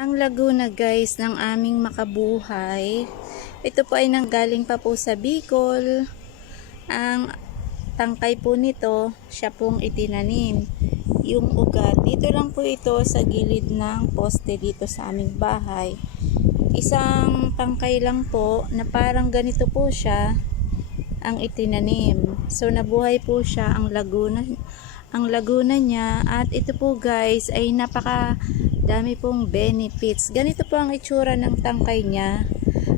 Ang Laguna guys ng aming makabuhay. Ito po ay nanggaling pa po sa Bicol. Ang tangkay po nito, siya pong itinanim. Yung ugat, dito lang po ito sa gilid ng poste dito sa aming bahay. Isang tangkay lang po na parang ganito po siya ang itinanim. So nabuhay po siya ang Laguna niya, at ito po guys ay napaka dami pong benefits. Ganito po ang itsura ng tangkay niya.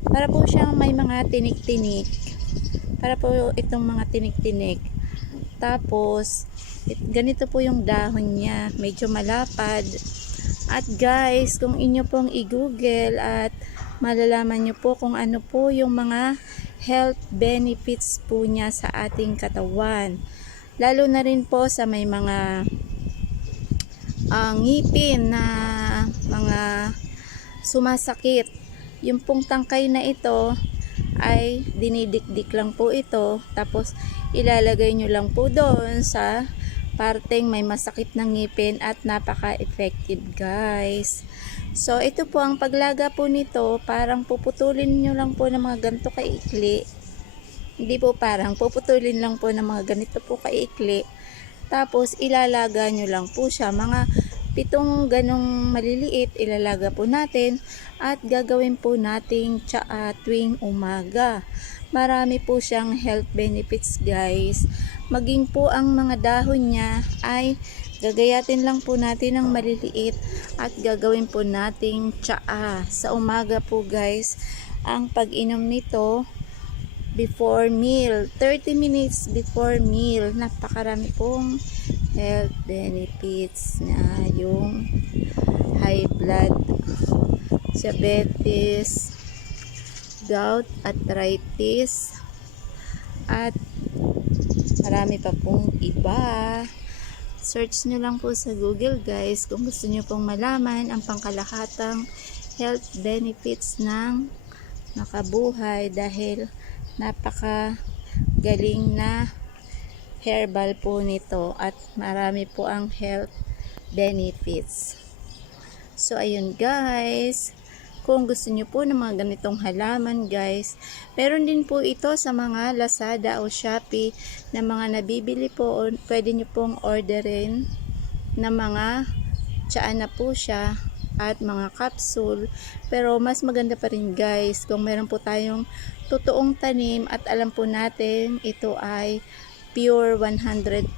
Para po siyang may mga tinik-tinik. Para po itong mga tinik-tinik. Tapos ganito po yung dahon niya, medyo malapad. At guys, kung inyo pong i-google at malalaman nyo po kung ano po yung mga health benefits po niya sa ating katawan. Lalo na rin po sa may mga ngipin na mga sumasakit. Yung pong tangkay na ito ay dinidikdik lang po ito, tapos ilalagay nyo lang po doon sa parteng may masakit ng ngipin at napaka-effective guys. So ito po ang paglaga po nito, parang puputulin nyo lang po ng mga ganito kaikli. Hindi po parang puputulin lang po ng mga ganito po kaikli. Tapos ilalaga nyo lang po siya, mga 7 ganong maliliit ilalaga po natin at gagawin po nating tsaa tuwing umaga. Marami po siyang health benefits guys. Maging po ang mga dahon niya ay gagayatin lang po natin ng maliliit at gagawin po nating tsaa. Sa umaga po guys, ang pag-inom nito before meal, 30 minutes before meal. Napakarami pong health benefits na yung high blood, diabetes, gout, arthritis, at marami pa pong iba. Search nyo lang po sa Google guys kung gusto nyo pong malaman ang pangkalahatang health benefits ng makabuhay, dahil napaka galing na herbal po nito at marami po ang health benefits. So ayun guys, kung gusto nyo po ng mga ganitong halaman guys, meron din po ito sa mga Lazada o Shopee na mga nabibili po, o pwede nyo pong orderin na mga tsaa na po siya at mga capsule. Pero mas maganda pa rin guys kung meron po tayong totoong tanim at alam po natin ito ay pure 100%.